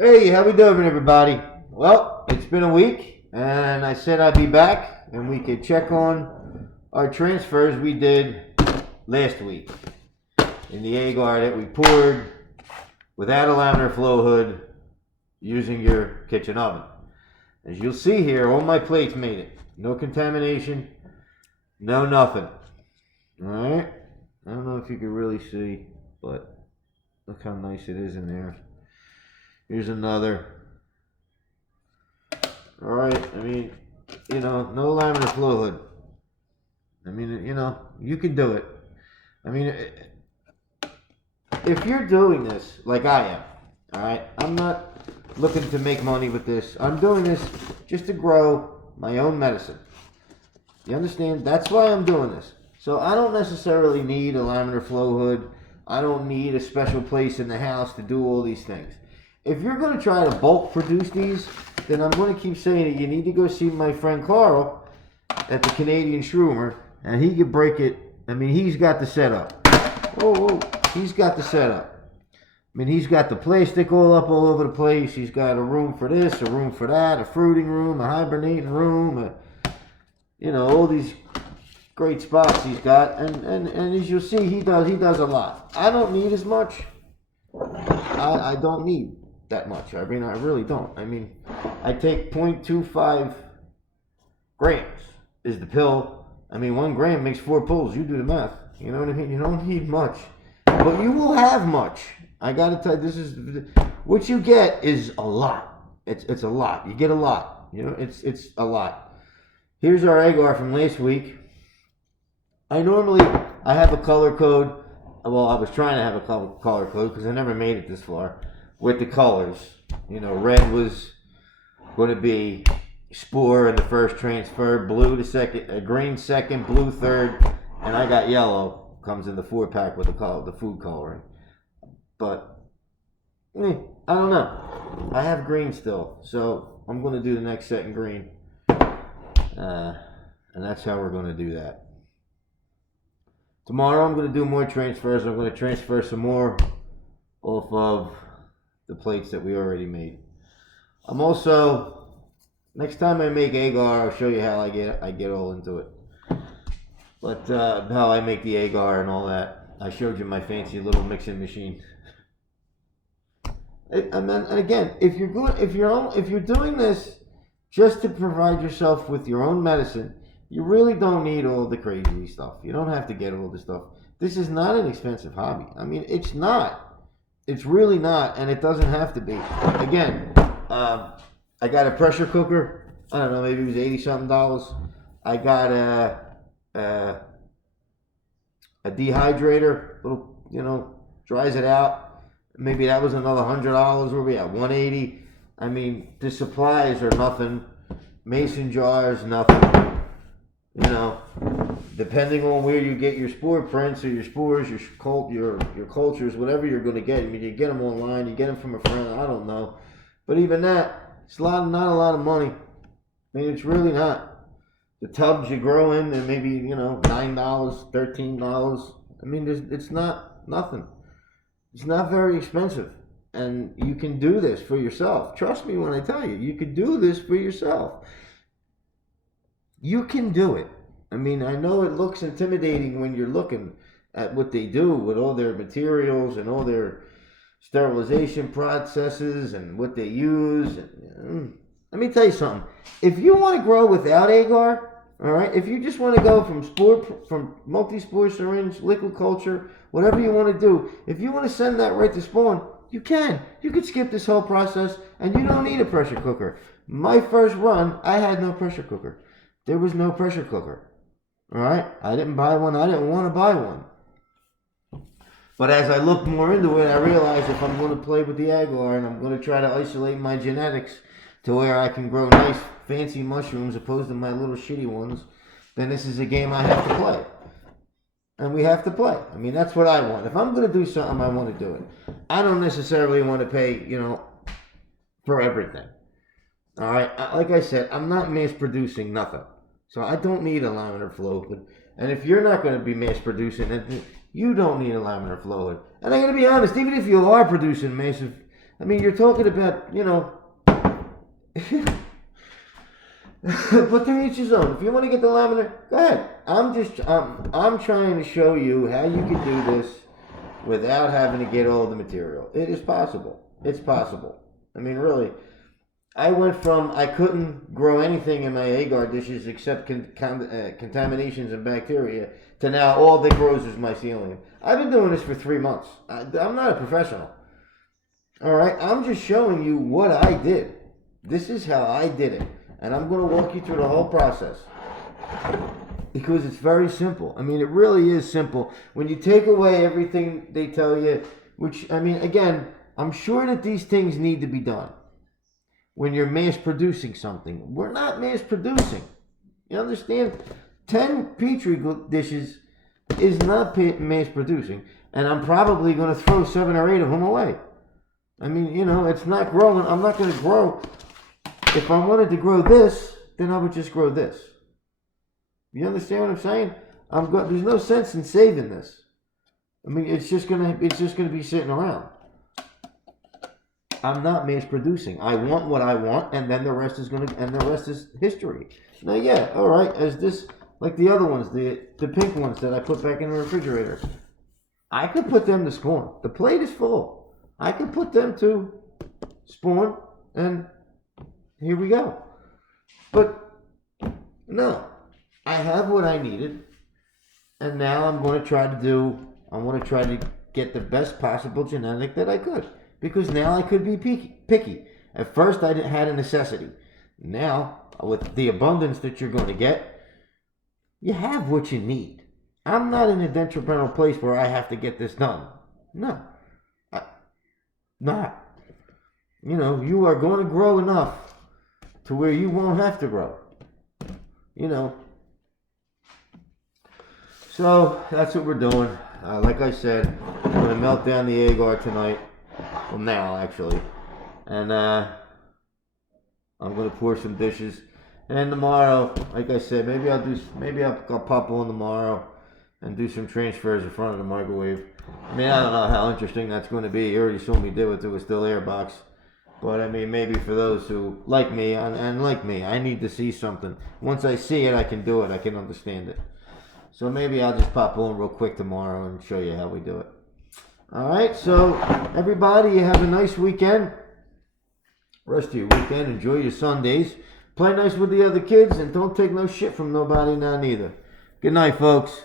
Hey, how we doing, everybody? Well, it's been a week, and I said I'd be back, and we could check on our transfers we did last week in the agar that we poured without a laminar flow hood using your kitchen oven. As you'll see here, all my plates made it. No contamination, no nothing. All right? I don't know if you can really see, but look how nice it is in there. Here's another. All right, no laminar flow hood. You can do it. I mean, if you're doing this like I am, all right, I'm not looking to make money with this. I'm doing this just to grow my own medicine. You understand? That's why I'm doing this. So I don't necessarily need a laminar flow hood. I don't need a special place in the house to do all these things. If you're going to try to bulk produce these, then I'm going to keep saying that you need to go see my friend Carl at the Canadian Shroomer, and he could break it. I mean, he's got the setup. Oh, he's got the setup. I mean, he's got the plastic all over the place. He's got a room for this, a room for that, a fruiting room, a hibernating room, all these great spots he's got. And as you'll see, he does a lot. I don't need as much. I don't need that much. I mean, I really don't. I mean, I take 0.25 grams is the pill. I mean, 1 gram makes 4 pulls. You do the math. You know what I mean? You don't need much, but you will have much. I gotta tell you, this is what you get is a lot. It's a lot. You get a lot. It's a lot. Here's our agar from last week. I have a color code. Well, I was trying to have a color code because I never made it this far with the colors. Red was going to be spore in the first transfer, blue the second, green second, blue third, and I got yellow. Comes in the 4-pack with the food coloring. But I don't know. I have green still, so I'm going to do the next set in green, and that's how we're going to do that. Tomorrow I'm going to do more transfers. I'm going to transfer some more off of the plates that we already made. I'm also, next time I make agar, I'll show you how I get all into it. But how I make the agar and all that. I showed you my fancy little mixing machine. And again, if you're doing this just to provide yourself with your own medicine, you really don't need all the crazy stuff. You don't have to get all the stuff. This is not an expensive hobby. I mean, it's not. It's really not, and it doesn't have to be. Again, I got a pressure cooker. I don't know, maybe it was $80-something. I got a dehydrator, dries it out. Maybe that was another $100. Where we at? $180. I mean, the supplies are nothing. Mason jars, nothing. Depending on where you get your spore prints or your spores, your cultures, whatever you're going to get. I mean, you get them online, you get them from a friend. I don't know, but even that, it's not a lot of money. I mean, it's really not. The tubs you grow in, they're maybe $9, $13. I mean, it's not nothing. It's not very expensive, and you can do this for yourself. Trust me when I tell you, you could do this for yourself. You can do it. I mean, I know it looks intimidating when you're looking at what they do with all their materials and all their sterilization processes and what they use. Let me tell you something. If you want to grow without agar, all right, if you just want to go from multi-spore syringe, liquid culture, whatever you want to do, if you want to send that right to spawn, you can. You could skip this whole process, and you don't need a pressure cooker. My first run, I had no pressure cooker. There was no pressure cooker. All right? I didn't buy one. I didn't want to buy one. But as I looked more into it, I realized if I'm going to play with the agar and I'm going to try to isolate my genetics to where I can grow nice, fancy mushrooms opposed to my little shitty ones, then this is a game I have to play. And we have to play. I mean, that's what I want. If I'm going to do something, I want to do it. I don't necessarily want to pay, for everything. All right? Like I said, I'm not mass producing nothing. So I don't need a laminar flow hood. And if you're not going to be mass producing it, you don't need a laminar flow hood. And I'm going to be honest, even if you are producing massive I mean, you're talking about, but to each his own. If you want to get the laminar, go ahead. I'm trying to show you how you can do this without having to get all the material. It is possible. It's possible. I mean, really, I went from I couldn't grow anything in my agar dishes except contaminations and bacteria to now all that grows is mycelium. I've been doing this for 3 months. I'm not a professional. All right, I'm just showing you what I did. This is how I did it. And I'm going to walk you through the whole process because it's very simple. I mean, it really is simple. When you take away everything they tell you, which, I mean, again, I'm sure that these things need to be done when you're mass producing something. We're not mass producing. You understand? 10 Petri dishes is not mass producing. And I'm probably going to throw 7 or 8 of them away. I mean, it's not growing. I'm not going to grow. If I wanted to grow this, then I would just grow this. You understand what I'm saying? There's no sense in saving this. I mean, it's just gonna be sitting around. I'm not mass producing. I want what I want, and then the rest is history. Now, yeah, all right. As this, like the other ones, the pink ones that I put back in the refrigerator, I could put them to spawn. The plate is full. I could put them to spawn, and here we go. But no, I have what I needed, and now I'm going to try to get the best possible genetic that I could, because now I could be picky. At first, I had a necessity. Now, with the abundance that you're going to get, you have what you need. I'm not in a detrimental place where I have to get this done. No, not. You are going to grow enough to where you won't have to grow. So that's what we're doing. Like I said, I'm going to melt down the agar tonight. Well, now actually. And I'm going to pour some dishes. And tomorrow, like I said, maybe I'll pop on tomorrow and do some transfers in front of the microwave. I mean, I don't know how interesting that's going to be. You already saw me do it to a still air box. But I mean, maybe for those who like me, and like me, I need to see something. Once I see it, I can do it. I can understand it. So maybe I'll just pop on real quick tomorrow and show you how we do it. All right, so everybody, you have a nice weekend. Rest of your weekend. Enjoy your Sundays. Play nice with the other kids, and don't take no shit from nobody now neither. Good night, folks.